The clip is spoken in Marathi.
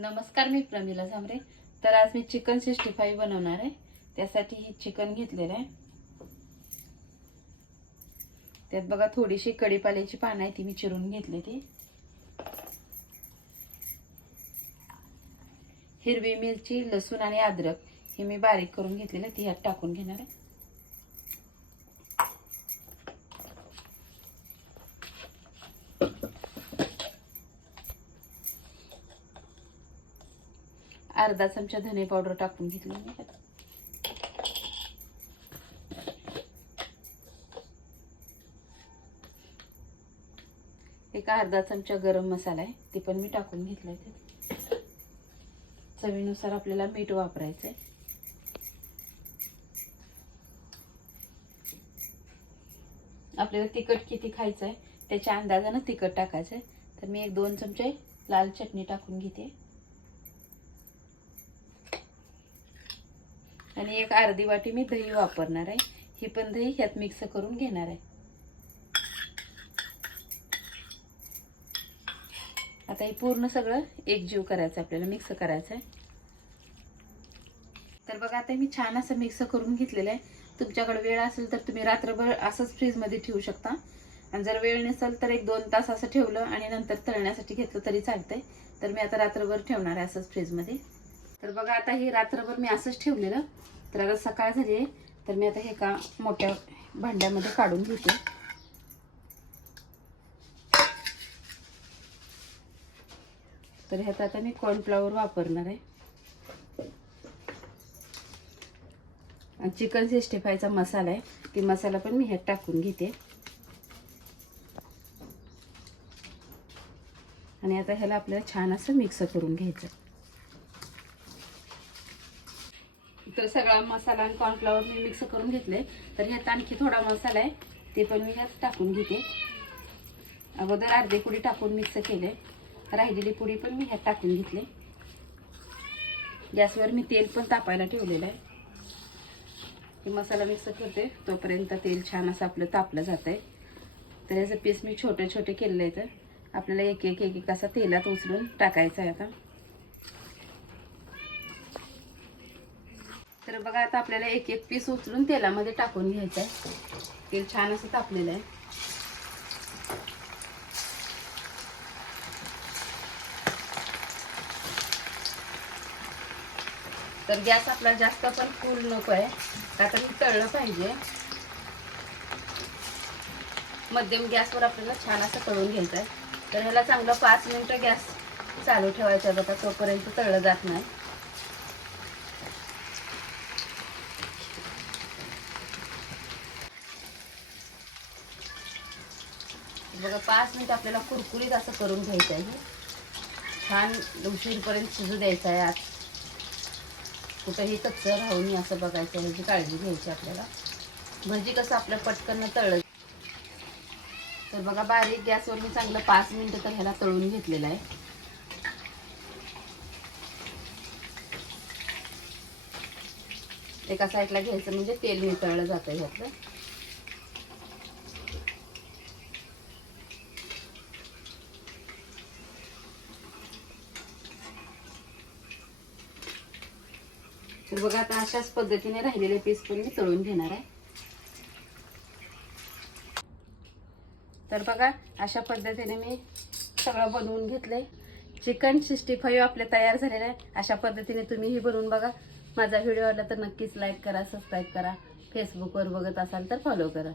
नमस्कार मी प्रमिला झांबरे. तर आज मी चिकन सिक्स्टी फाईव्ह बनवणार आहे. त्यासाठी हे चिकन घेतलेलं आहे. त्यात बघा थोडीशी कढीपाल्याची पानं आहे ती मी चिरून घेतली ती. हिरवी मिरची लसूण आणि अद्रक हे मी बारीक करून घेतलेलं आहे. ती ह्यात टाकून घेणार आहे. अर्धा चमचा धने पावडर टाकून घेतली एक अर्धा चमचा गरम मसाला आहे ते पण मी टाकून घेतलाय ते. चवीनुसार आपल्याला मीठ वापरायचं आहे आपल्याला तिखट किती खायचं आहे त्याच्या अंदाजानं तिखट टाकायचं आहे तर मी एक दोन चमचे लाल चटणी टाकून घेते. आणि एक अर्धी वाटी मी दही वापरणार आहे. ही पण दही ह्यात मिक्स करून घेणार आहे. आता हे पूर्ण सगळं एकजीव करायचं आपल्याला मिक्स करायचं आहे. तर बघा आता मी छान असं मिक्स करून घेतलेलं आहे. तुमच्याकडे वेळ असेल तर तुम्ही रात्रभर असंच फ्रीजमध्ये ठेवू शकता. आणि जर वेळ नसेल तर एक दोन तास असं ठेवलं आणि नंतर तळण्यासाठी घेतलं तरी चालतंय. तर मी आता रात्रभर ठेवणार आहे असंच फ्रीजमध्ये तर बघा आता हे रात्रभर मी असंच ठेवलेलं. तर आता सकाळ झाली आहे. तर मी आता हे का मोठ्या भांड्यामध्ये काढून घेते. तर ह्यात आता मी कॉर्नफ्लॉवर वापरणार आहे. आणि चिकन सिक्स्टी फायचा मसाला आहे. ती मसाला पण मी ह्यात टाकून घेते. आणि आता ह्याला आपल्याला छान असं मिक्स करून घ्यायचं. तर सगळा मसाला आणि कॉर्नफ्लॉवर मी मिक्स करून घेतले. तर ह्यात आणखी थोडा मसाला आहे ते पण मी ह्यात टाकून घेते. अगोदर अर्धे पुडी टाकून मिक्स केले. राहिलेली पुडी पण मी ह्यात टाकून घेतले. गॅसवर मी तेल पण तापायला ठेवलेलं आहे. हे मसाला मिक्स करते तोपर्यंत तेल छान असं आपलं तापलं जात आहे तर याचं पीस मी छोटे छोटे केले तर आपल्याला एक एक एक एक असा तेलात उचलून टाकायचं आहे आता. तर बघा आता आपल्याला एक एक पीस उचलून तेलामध्ये टाकून घ्यायचं आहे तेल छान असं तापलेलं आहे. तर गॅस आपला जास्त पण फुल नको आहे. आता तर तळलं पाहिजे. मध्यम गॅसवर आपल्याला छान असं तळून घ्यायचं आहे तर ह्याला चांगलं पाच मिनटं गॅस चालू ठेवायचा बघा तोपर्यंत तळलं जात नाही. बघा पाच मिनिट आपल्याला कुरकुरीत असं करून घ्यायचं आहे. छान उशीरपर्यंत शिजू द्यायचं आहे आत. कुठंही कच्चं राहू नये असं बघायचं ह्याची काळजी घ्यायची आपल्याला. भजी कसं आपलं पटकन तळलं. तर बघा बारीक गॅसवर मी चांगलं पाच मिनटं तर ह्याला तळून घेतलेलं आहे. एका साईडला घ्यायचं म्हणजे तेल नितळलं जातं ह्यातलं. तर बघा आता अशाच पद्धतीने राहिलेले पीस पण मी तळून घेणार आहे. तर बघा अशा पद्धतीने मी सगळं बनवून घेतलंय. चिकन सिक्स्टी फाईव्ह आपले तयार झालेलं आहे. अशा पद्धतीने तुम्हीही बनवून बघा. माझा व्हिडिओ आवडला तर नक्कीच लाईक करा सबस्क्राईब करा. फेसबुकवर बघत असाल तर फॉलो करा.